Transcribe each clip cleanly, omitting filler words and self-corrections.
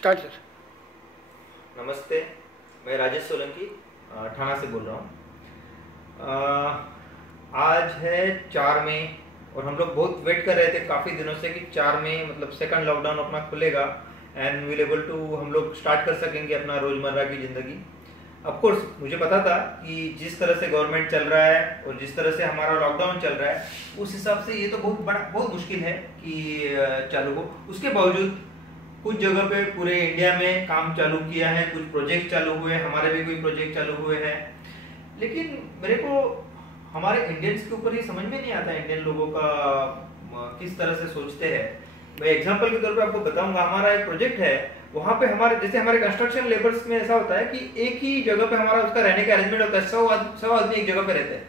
Start sir. नमस्ते, मैं राजेश सोलंकी ठाणा से बोल रहा हूँ। आज है 4 मई और हम लोग बहुत वेट कर रहे थे काफ़ी दिनों से कि 4 मई मतलब सेकंड लॉकडाउन अपना खुलेगा एंड विल एबल टू हम लोग स्टार्ट कर सकेंगे अपना रोज़मर्रा की ज़िंदगी। ऑफ कोर्स मुझे पता था कि जिस तरह से गवर्नमेंट चल रहा है और जिस तरह से हमारा लॉकडाउन चल रहा है उस हिसाब से ये तो बहुत मुश्किल है कि चालू हो। उसके बावजूद कुछ जगह पे पूरे इंडिया में काम चालू किया है, कुछ प्रोजेक्ट चालू हुए, हमारे भी कोई प्रोजेक्ट चालू हुए हैं। लेकिन मेरे को हमारे इंडियंस के ऊपर ये समझ में नहीं आता इंडियन लोगों का किस तरह से सोचते हैं। मैं एग्जांपल के तौर पे आपको बताऊंगा, हमारा एक प्रोजेक्ट है, वहां पे हमारे कंस्ट्रक्शन लेबर्स में ऐसा होता है कि एक ही जगह पे हमारा उसका रहने का अरेंजमेंट होता है। 100 आदमी एक जगह पे रहते हैं,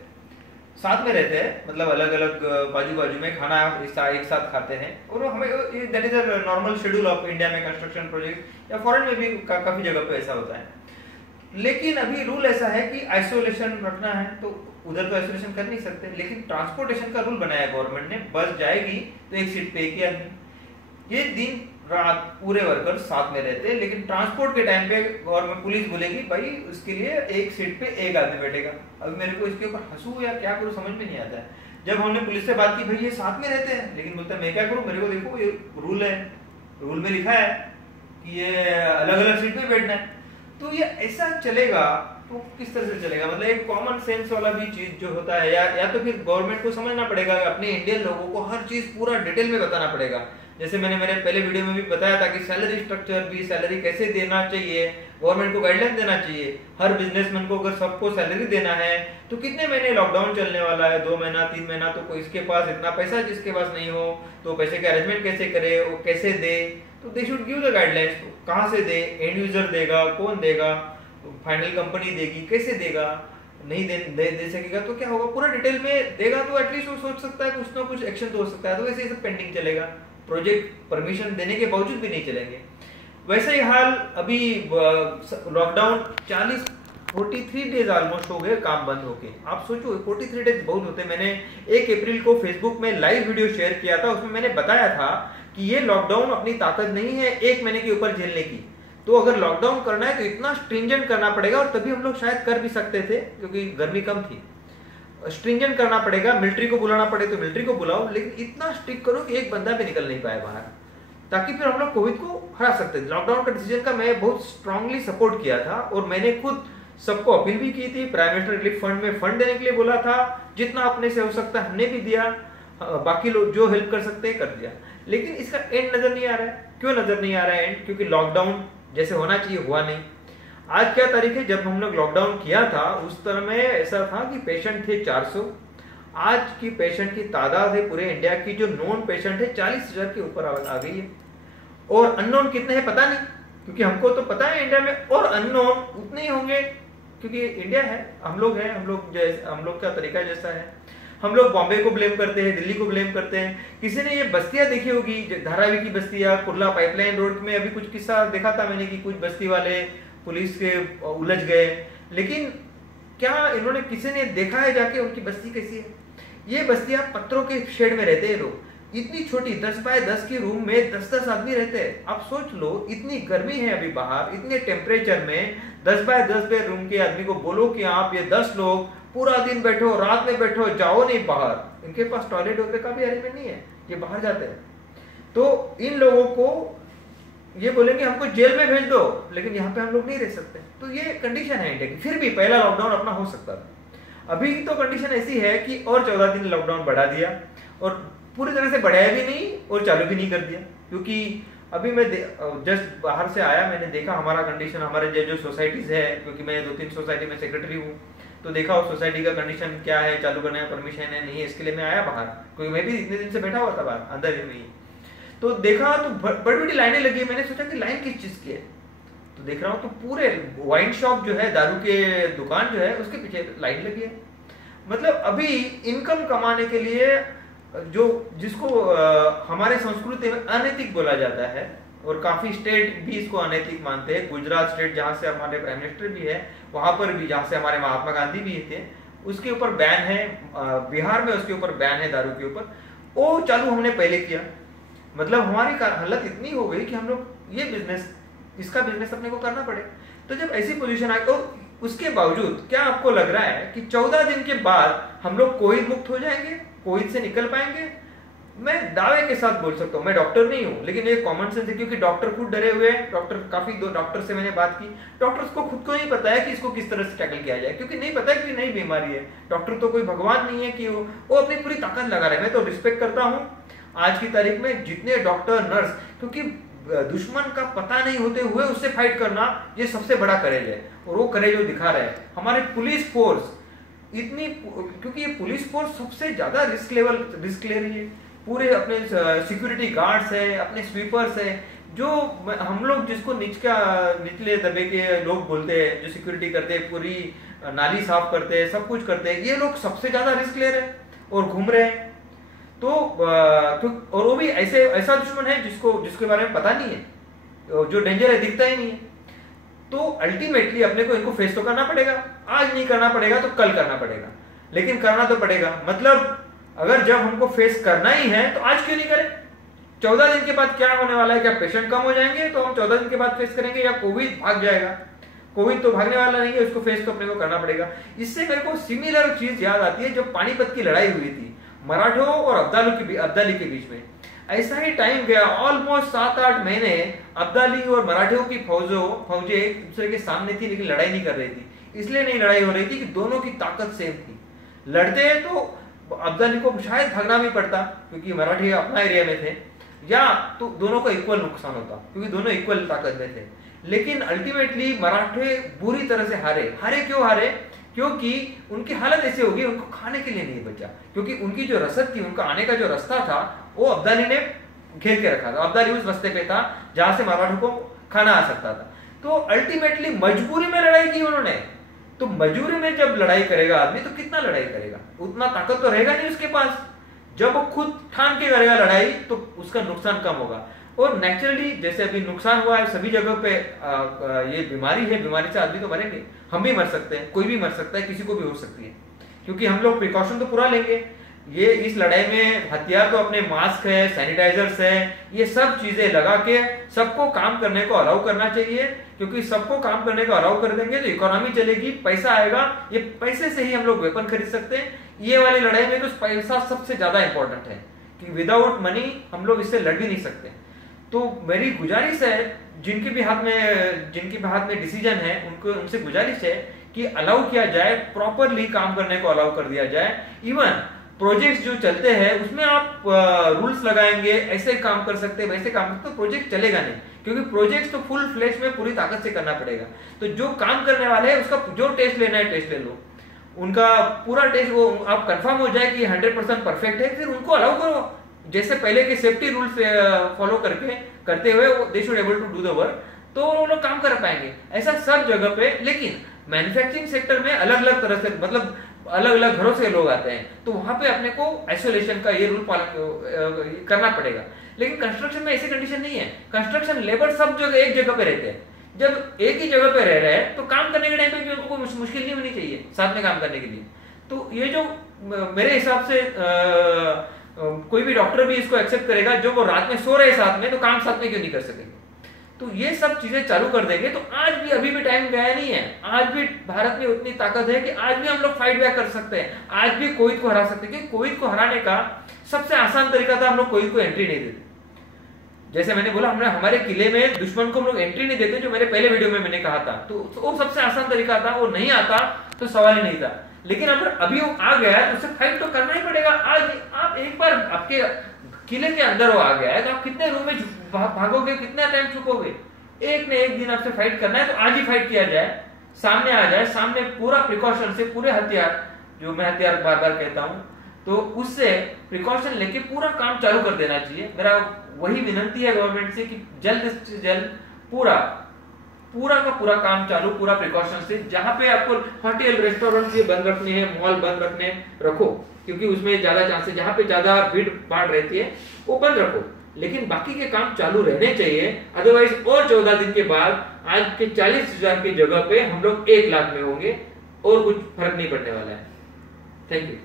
साथ में रहते हैं, मतलब अलग अलग बाजू बाजू में खाना एक साथ खाते हैं। और हमें that is a normal schedule of India में कंस्ट्रक्शन प्रोजेक्ट या फॉरेन में भी काफी जगह पे ऐसा होता है। लेकिन अभी रूल ऐसा है कि आइसोलेशन रखना है, तो उधर तो आइसोलेशन कर नहीं सकते। लेकिन ट्रांसपोर्टेशन का रूल बनाया गवर्नमेंट ने, बस जाएगी तो एक सीट पे एक ही आदमी। ये दिन रात पूरे वर्कर्स साथ में रहते हैं, लेकिन ट्रांसपोर्ट के टाइम पे गवर्नमेंट पुलिस बोलेगी भाई उसके लिए एक सीट पे एक आदमी बैठेगा। अब मेरे को इसके ऊपर हंसू या क्या करूं समझ में नहीं आता है। जब हमने पुलिस से बात की भाई ये साथ में रहते हैं, लेकिन बोलता है मैं क्या करूं, मेरे को देखो ये रूल है, रूल में लिखा है कि ये अलग अलग सीट पे बैठना है। तो ये ऐसा चलेगा तो किस तरह से चलेगा? मतलब एक कॉमन सेंस वाला भी चीज जो होता है, या तो फिर गवर्नमेंट को समझना पड़ेगा, अपने इंडियन लोगों को हर चीज पूरा डिटेल में बताना पड़ेगा। जैसे मैंने मेरे पहले वीडियो में भी बताया था कि सैलरी स्ट्रक्चर भी, सैलरी कैसे देना चाहिए, गवर्नमेंट को गाइडलाइन देना चाहिए। हर बिजनेसमैन को अगर सबको सैलरी देना है तो कितने महीने लॉकडाउन चलने वाला है, 2 महीना 3 महीना, तो कोई इसके पास इतना पैसा जिसके पास नहीं हो तो पैसे के अरेंजमेंट कैसे करे, वो कैसे दे। तो they should give the guidelines. कहाँ से दे, एंड यूजर देगा, कौन देगा, फाइनल कंपनी देगी, कैसे देगा, नहीं दे सकेगा तो क्या होगा, पूरा डिटेल में देगा तो एटलीस्ट वो सोच सकता है कुछ ना कुछ एक्शन तो हो सकता है। तो वैसे ही सब पेंडिंग चलेगा, प्रोजेक्ट परमिशन देने के बावजूद भी नहीं चलेंगे। वैसे ही हाल अभी लॉकडाउन 43 डेज ऑलमोस्ट हो गए काम बंद होके। आप सोचो 43 डेज बहुत होते हैं। मैंने 1 अप्रैल को फेसबुक में लाइव वीडियो शेयर किया था, उसमें मैंने बताया था कि ये लॉकडाउन अपनी ताकत नहीं है 1 महीने के ऊपर झेलने की। तो अगर लॉकडाउन करना है तो इतना स्ट्रिंजेंट करना पड़ेगा, और तभी हम लोग शायद कर भी सकते थे क्योंकि गर्मी कम थी। स्ट्रिंजेंट करना पड़ेगा, मिलिट्री को बुलाना पड़े तो मिलिट्री को बुलाओ, लेकिन इतना स्ट्रिक्ट करो कि एक बंदा भी निकल नहीं पाए बाहर, ताकि फिर हम लोग कोविड को हरा सकते थे। लॉकडाउन का डिसीजन का मैं बहुत स्ट्रांगली सपोर्ट किया था, और मैंने खुद सबको अपील भी की थी। प्राइम मिनिस्टर रिलीफ फंड में फंड देने के लिए बोला था, जितना अपने से हो सकता है हमने भी दिया, बाकी लोग जो हेल्प कर सकते हैं कर दिया। लेकिन इसका एंड नजर नहीं आ रहा है। क्यों नजर नहीं आ रहा है एंड? क्योंकि लॉकडाउन जैसे होना चाहिए हुआ नहीं। आज क्या तारीख है? जब हम लोग लॉकडाउन किया था उस तरह में ऐसा था कि पेशेंट थे 400। आज की पेशेंट की तादाद है पूरे इंडिया की जो नॉन पेशेंट है 40,000 के ऊपर आ गई है। और अननोन कितने हैं पता नहीं, क्योंकि हमको तो पता है इंडिया में, और अननोन उतने ही होंगे क्योंकि इंडिया है, हम लोग का तरीका जैसा है। हम लोग बॉम्बे को ब्लेम करते हैं, दिल्ली को ब्लेम करते हैं। किसी ने ये बस्तियां देखी होगी, धारावी की बस्तियां, कुर्ला पाइपलाइन रोड में अभी कुछ किस्सा देखा था मैंने कि कुछ बस्ती वाले पुलिस के उलझ गए। लेकिन क्या इन्होंने किसी ने देखा है जाके उनकी बस्ती कैसी है? ये बस्तियां पत्थरों के शेड में रहते हैं लोग, इतनी छोटी 10 बाय 10 की रूम में 10-10 आदमी रहते हैं। आप सोच लो, इतनी गर्मी है अभी बाहर, इतने टेम्परेचर में 10 बाय 10 पे रूम के आदमी को बोलो कि आप ये 10 लोग पूरा दिन बैठो, रात में बैठो, जाओ नहीं बाहर। इनके पास टॉयलेट वगैरह का भी अरेंजमेंट नहीं है, ये बाहर जाते हैं। तो इन लोगों को ये बोलेंगे हमको जेल में भेज दो, लेकिन यहाँ पे हम लोग नहीं रह सकते। तो ये कंडीशन है इंडिया की। फिर भी पहला लॉकडाउन अपना हो सकता था। अभी तो कंडीशन ऐसी है कि और 14 दिन लॉकडाउन बढ़ा दिया, और पूरी तरह से बढ़ाया भी नहीं और चालू भी नहीं कर दिया। क्योंकि अभी मैं जस्ट बाहर से आया, मैंने देखा हमारा कंडीशन, हमारे जो सोसाइटीज है, क्योंकि मैं 2-3 सोसाइटी में सेक्रेटरी हूँ, तो देखा उस सोसाइटी का कंडीशन क्या है, चालू करने का परमिशन है नहीं है। इसके लिए मैं आया बाहर, क्योंकि मैं भी इतने दिन से बैठा हुआ था बाहर अंदर ही नहीं। तो देखा तो बड़ी बड़ी लाइनें लगी। मैंने सोचा कि लाइन किस चीज की है, तो देख रहा हूँ तो पूरे वाइन शॉप जो है, दारू के दुकान जो है, उसके पीछे लाइन लगी है। मतलब अभी इनकम कमाने के लिए जिसको हमारे संस्कृति में अनैतिक बोला जाता है, और काफी स्टेट भी इसको अनैतिक मानते हैं। गुजरात स्टेट जहां से हमारे प्राइम मिनिस्टर भी है, वहां पर भी, जहां से हमारे महात्मा गांधी भी थे, उसके ऊपर बैन है। बिहार में उसके ऊपर बैन है दारू के ऊपर। वो चालू हमने पहले किया। मतलब हमारी हालत इतनी हो गई कि हम लोग ये बिजनेस इसका बिजनेस अपने को करना पड़े। तो जब ऐसी पोजीशन आए, तो उसके बावजूद क्या आपको लग रहा है कि 14 दिन के बाद हम लोग कोविड मुक्त हो जाएंगे, कोविड से निकल पाएंगे? मैं दावे के साथ बोल सकता हूँ, मैं डॉक्टर नहीं हूँ, लेकिन ये कॉमन सेंस है, क्योंकि डॉक्टर खुद डरे हुए हैं। काफी दो डॉक्टर से मैंने बात की, डॉक्टर्स को खुद को नहीं पता है कि इसको किस तरह से टैकल किया जाए, क्योंकि नहीं पता कि नई बीमारी है। डॉक्टर तो कोई भगवान नहीं है कि वो अपनी पूरी ताकत लगा रहे हैं। मैं तो रिस्पेक्ट करता हूँ आज की तारीख में जितने डॉक्टर, नर्स, क्योंकि दुश्मन का पता नहीं होते हुए उससे फाइट करना ये सबसे बड़ा करेज है, और वो करेज वो दिखा रहे हैं। हमारे पुलिस फोर्स इतनी, क्योंकि ये पुलिस फोर्स सबसे ज्यादा रिस्क ले रही है। पूरे अपने सिक्योरिटी गार्ड्स है, अपने स्वीपर्स है, जो हम लोग जिसको निचले दबे के लोग बोलते हैं, जो सिक्योरिटी करते हैं, पूरी नाली साफ करते हैं, सब कुछ करते हैं, ये लोग सबसे ज्यादा रिस्क ले रहे हैं और घूम रहे हैं। तो और वो भी ऐसा दुश्मन है जिसके बारे में पता नहीं है, जो डेंजर है दिखता ही नहीं है। तो अल्टीमेटली अपने को इनको फेस तो करना पड़ेगा। आज नहीं करना पड़ेगा तो कल करना पड़ेगा, लेकिन करना तो पड़ेगा। मतलब अगर जब हमको फेस करना ही है तो आज क्यों नहीं करें? 14 दिन के बाद क्या होने वाला है? क्या पेशेंट कम हो जाएंगे तो हम 14 दिन के बाद फेस करेंगे, या कोविड भाग जाएगा? कोविड तो भागने वाला नहीं है, उसको फेस तो अपने को करना पड़ेगा। इससे मेरे को सिमिलर चीज याद आती है, जब पानीपत की लड़ाई हुई थी मराठों और अब्दाली के बीच में। ऐसा ही टाइम गया, ऑलमोस्ट 7-8 महीने अब्दाली और मराठियों की फौजें एक दूसरे के सामने थी, लेकिन लड़ाई नहीं कर रही थी। इसलिए नहीं लड़ाई हो रही थी कि दोनों की ताकत सेम थी। लड़ते तो अब्दाली को शायद भागना भी पड़ता, क्योंकि मराठी अपना एरिया में थे, या तो दोनों को इक्वल नुकसान होता, क्योंकि दोनों इक्वल ताकत में थे। लेकिन अल्टीमेटली मराठे बुरी तरह से हारे। क्यों हारे? क्योंकि उनकी हालत ऐसी होगी, उनको खाने के लिए नहीं बचा, क्योंकि उनकी जो रसद थी, उनका आने का जो रास्ता था, वो अब्दाली ने घेर के रखा था। अब्दाली उस रास्ते पे था जहां से मराठों को खाना आ सकता था। तो अल्टीमेटली मजबूरी में लड़ाई की उन्होंने। तो मजबूरी में जब लड़ाई करेगा आदमी तो कितना लड़ाई करेगा? उतना ताकत तो रहेगा नहीं उसके पास। जब वो खुद ठान के करेगा लड़ाई तो उसका नुकसान कम होगा। और नेचुरली जैसे अभी नुकसान हुआ है सभी जगह पे, ये बीमारी है, बीमारी से आदमी तो मरेंगे, हम भी मर सकते हैं, कोई भी मर सकता है, किसी को भी हो सकती है, क्योंकि हम लोग प्रिकॉशन तो पूरा लेंगे। ये इस लड़ाई में हथियार तो अपने मास्क है, सैनिटाइजर्स है, ये सब चीजें लगा के सबको काम करने को अलाउ करना चाहिए, क्योंकि सबको काम करने को अलाउ कर देंगे तो इकोनॉमी चलेगी, पैसा आएगा। ये पैसे से ही हम लोग वेपन खरीद सकते हैं। ये वाली लड़ाई में तो पैसा सबसे ज्यादा इंपॉर्टेंट है, कि विदाउट मनी हम लोग इससे लड़ भी नहीं सकते। तो मेरी गुजारिश है, जिनके भी हाथ में डिसीजन है, उनसे गुजारिश है कि अलाउ किया जाए, प्रॉपरली काम करने को अलाउ कर दिया जाए। इवन प्रोजेक्ट्स जो चलते हैं उसमें आप रूल्स लगाएंगे, ऐसे काम कर सकते हैं, वैसे काम करते, तो प्रोजेक्ट चलेगा नहीं, क्योंकि प्रोजेक्ट्स तो फुल फ्लेश में पूरी ताकत से करना पड़ेगा। तो जो काम करने वाले हैं उसका जो टेस्ट लेना है टेस्ट ले लो, उनका पूरा टेस्ट, वो आप कंफर्म हो जाए कि 100% परफेक्ट है, फिर उनको अलाउ करो। जैसे पहले के सेफ्टी रूल्स फॉलो करते हुए they should able to do the work, तो वो लोग काम कर पाएंगे। ऐसा सब जगह पे। लेकिन मैन्युफैक्चरिंग सेक्टर में अलग अलग तरह से, मतलब अलग अलग घरों से लोग आते हैं, तो वहां पे अपने को आइसोलेशन का ये रूल पालन करना पड़ेगा। लेकिन कंस्ट्रक्शन में ऐसी कंडीशन नहीं है। कंस्ट्रक्शन लेबर सब जगह एक जगह पे रहते हैं। जब एक ही जगह पे रह रहे हैं तो काम करने के टाइम पे भी उनको कोई मुश्किल नहीं होनी चाहिए साथ में काम करने के लिए। तो ये जो मेरे हिसाब से कोई भी डॉक्टर भी इसको एक्सेप्ट करेगा, जो वो रात में सो रहे साथ में, तो काम साथ में क्यों नहीं कर सकेंगे? तो ये सब चीजें चालू कर देंगे तो आज भी, अभी भी टाइम गया नहीं है। आज भी भारत में उतनी ताकत है कि आज भी हम लोग फाइट बैक कर सकते हैं, आज भी कोविड को हरा सकते हैं। क्योंकि कोविड को हराने का सबसे आसान तरीका था, हम लोग कोविड को एंट्री नहीं देते। जैसे मैंने बोला, हमारे किले में दुश्मन को हम लोग एंट्री नहीं देते, जो मेरे पहले वीडियो में मैंने कहा था। तो वो सबसे आसान तरीका था, वो नहीं आता तो सवाल ही नहीं था। लेकिन अगर अभी वो आ गया है तो उससे फाइट तो करना ही पड़ेगा। आज आप एक बार आपके किले के अंदर वो आ गया है तो आप कितने रूम में भागोगे, कितना टाइम छुपोगे? एक न एक दिन आपसे फाइट करना है, तो आज ही फाइट किया जाए, सामने आ जाए, सामने पूरा प्रिकॉशन से, पूरे हथियार, जो मैं हथियार बार बार कहता हूँ, तो उससे प्रिकॉशन लेके पूरा काम चालू कर देना चाहिए। मेरा वही विनती है गवर्नमेंट से कि जल्द से जल्द पूरा का पूरा काम चालू, पूरा प्रिकॉशन से। जहां पे आपको होटल रेस्टोरेंट ये बंद रखने हैं, मॉल बंद रखो, क्योंकि उसमें ज्यादा चांसेस, जहां पे ज्यादा भीड़ भाड़ रहती है वो बंद रखो। लेकिन बाकी के काम चालू रहने चाहिए। अदरवाइज और 14 दिन के बाद आज के 40,000 की जगह पे हम लोग 1 लाख में होंगे और कुछ फर्क नहीं पड़ने वाला है। Thank you.